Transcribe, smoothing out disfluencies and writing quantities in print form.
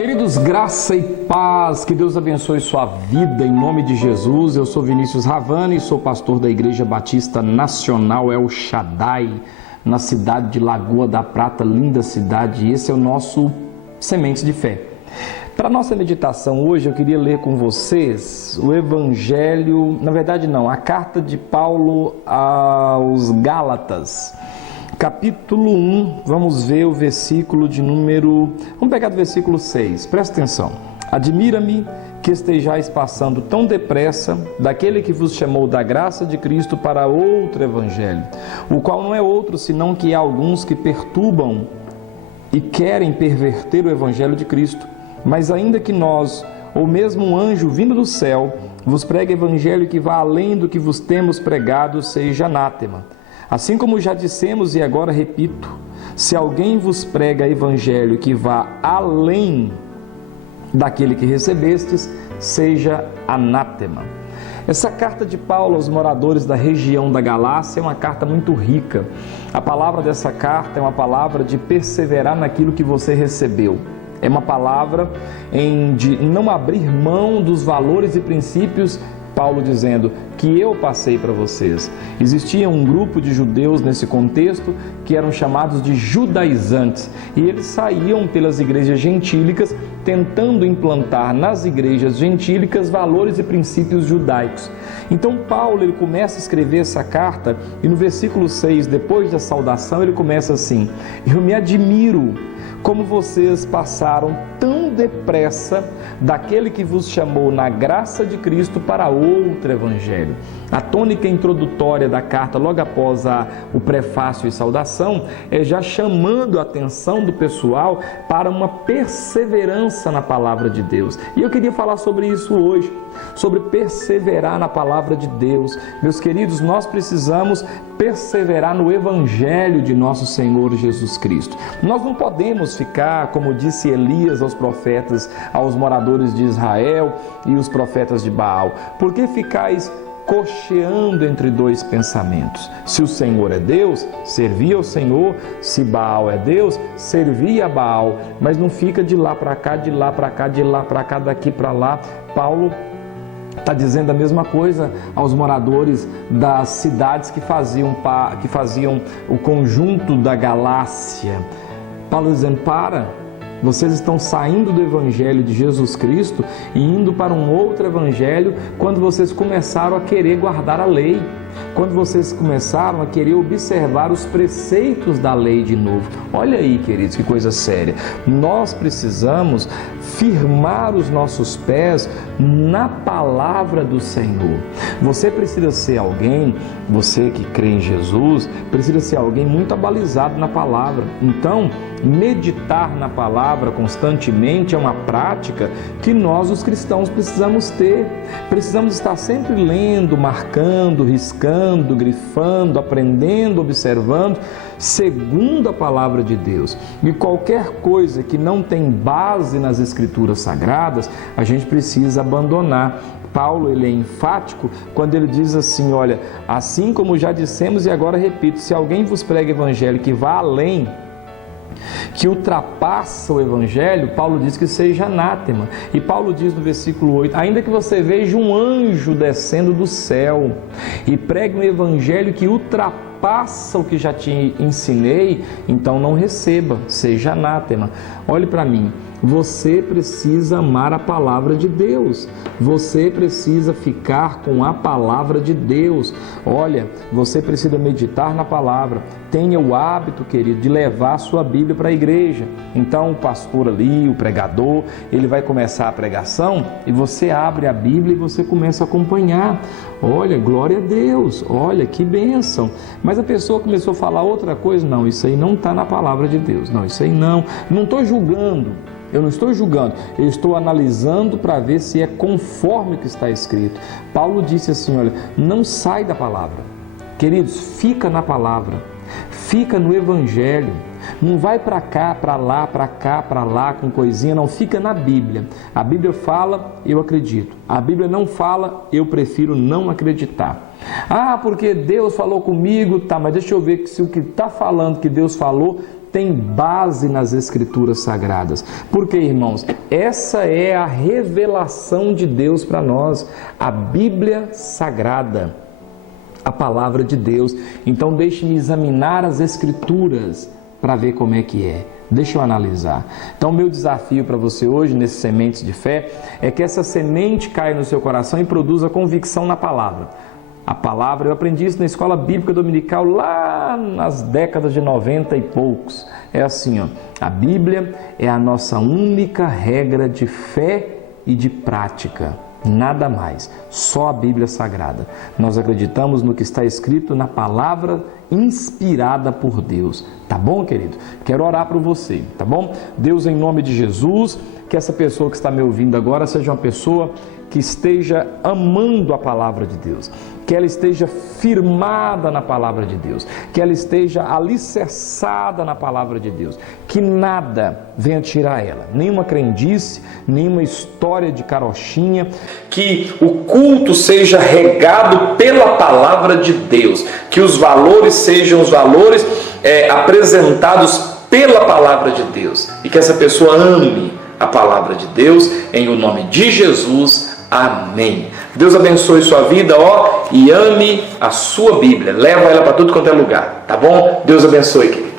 Queridos, graça e paz, que Deus abençoe sua vida em nome de Jesus. Eu sou Vinícius Ravani, sou pastor da Igreja Batista Nacional El Shaddai, na cidade de Lagoa da Prata, linda cidade, e esse é o nosso Sementes de Fé. Para a nossa meditação hoje, eu queria ler com vocês o Evangelho, na verdade não, a carta de Paulo aos Gálatas. Capítulo 1, vamos ver o versículo de número... Vamos pegar do versículo 6, presta atenção. Admira-me que estejais passando tão depressa daquele que vos chamou da graça de Cristo para outro evangelho, o qual não é outro senão que há alguns que perturbam e querem perverter o evangelho de Cristo. Mas ainda que nós, ou mesmo um anjo vindo do céu, vos pregue evangelho que vá além do que vos temos pregado, seja anátema. Assim como já dissemos e agora repito, se alguém vos prega evangelho que vá além daquele que recebestes, seja anátema. Essa carta de Paulo aos moradores da região da Galácia é uma carta muito rica. A palavra dessa carta é uma palavra de perseverar naquilo que você recebeu. É uma palavra de não abrir mão dos valores e princípios, Paulo dizendo que eu passei para vocês. Existia um grupo de judeus nesse contexto que eram chamados de judaizantes e eles saíam pelas igrejas gentílicas tentando implantar nas igrejas gentílicas valores e princípios judaicos. Então Paulo ele começa a escrever essa carta e no versículo 6, depois da saudação, ele começa assim: eu me admiro como vocês passaram tão depressa daquele que vos chamou na graça de Cristo para outro evangelho. A tônica introdutória da carta, logo após o prefácio e saudação, é já chamando a atenção do pessoal para uma perseverança na palavra de Deus. E eu queria falar sobre isso hoje, sobre perseverar na palavra de Deus. Meus queridos, nós precisamos perseverar no evangelho de nosso Senhor Jesus Cristo. Nós não podemos ficar, como disse Elias aos profetas, aos moradores de Israel e os profetas de Baal. Por que ficais cocheando entre dois pensamentos? Se o Senhor é Deus, servia ao Senhor; se Baal é Deus, servia a Baal. Mas não fica de lá para cá, de lá para cá, de lá para cá, daqui para lá. Paulo está dizendo a mesma coisa aos moradores das cidades que faziam o conjunto da Galácia. Paulo dizendo: vocês estão saindo do evangelho de Jesus Cristo e indo para um outro evangelho quando vocês começaram a querer guardar a lei, quando vocês começaram a querer observar os preceitos da lei de novo. Olha aí, queridos, que coisa séria. Nós precisamos firmar os nossos pés na palavra do Senhor. Você precisa ser alguém, você que crê em Jesus, precisa ser alguém muito abalizado na palavra. Então, meditar na palavra constantemente é uma prática que nós, os cristãos, precisamos ter. Precisamos estar sempre lendo, marcando, riscando, grifando, aprendendo, observando, segundo a palavra de Deus. E qualquer coisa que não tem base nas Escrituras Sagradas, a gente precisa abandonar. Paulo ele é enfático quando ele diz assim: olha, assim como já dissemos e agora repito, se alguém vos prega evangelho que vá além, que ultrapassa o evangelho, Paulo diz que seja anátema. E Paulo diz no versículo 8: ainda que você veja um anjo descendo do céu e pregue um evangelho que ultrapassa o que já te ensinei, então não receba, seja anátema. Olhe para mim, você precisa amar a palavra de Deus, você precisa ficar com a palavra de Deus. Olha, você precisa meditar na palavra. Tenha o hábito, querido, de levar a sua Bíblia para a igreja. Então o pastor ali, o pregador, ele vai começar a pregação e você abre a Bíblia e você começa a acompanhar. Olha, glória a Deus, olha que bênção. Mas a pessoa começou a falar outra coisa. Não, isso aí não está na palavra de Deus. Não, isso aí não estou julgando. Eu não estou julgando, eu estou analisando para ver se é conforme o que está escrito. Paulo disse assim: olha, não sai da palavra. Queridos, fica na palavra, fica no evangelho. Não vai para cá, para lá, para cá, para lá com coisinha, não, fica na Bíblia. A Bíblia fala, eu acredito. A Bíblia não fala, eu prefiro não acreditar. Ah, porque Deus falou comigo, tá, mas deixa eu ver se o que está falando que Deus falou tem base nas Escrituras Sagradas. Porque, irmãos, essa é a revelação de Deus para nós, a Bíblia Sagrada, a Palavra de Deus. Então deixe-me examinar as Escrituras para ver como é que é. Deixa eu analisar. Então, meu desafio para você hoje, nesses sementes de fé, é que essa semente caia no seu coração e produza convicção na palavra. A palavra, eu aprendi isso na escola bíblica dominical lá nas décadas de 90 e poucos. É assim, ó, a Bíblia é a nossa única regra de fé e de prática. Nada mais, só a Bíblia Sagrada. Nós acreditamos no que está escrito na palavra inspirada por Deus. Tá bom, querido? Quero orar por você, tá bom? Deus, em nome de Jesus, que essa pessoa que está me ouvindo agora seja uma pessoa que esteja amando a palavra de Deus, que ela esteja firmada na palavra de Deus, que ela esteja alicerçada na palavra de Deus, que nada venha tirar ela, nenhuma crendice, nenhuma história de carochinha, que o culto seja regado pela palavra de Deus, que os valores sejam os valores apresentados pela palavra de Deus, e que essa pessoa ame a palavra de Deus, em o nome de Jesus. Amém. Deus abençoe sua vida, e ame a sua Bíblia. Leva ela para tudo quanto é lugar, tá bom? Deus abençoe.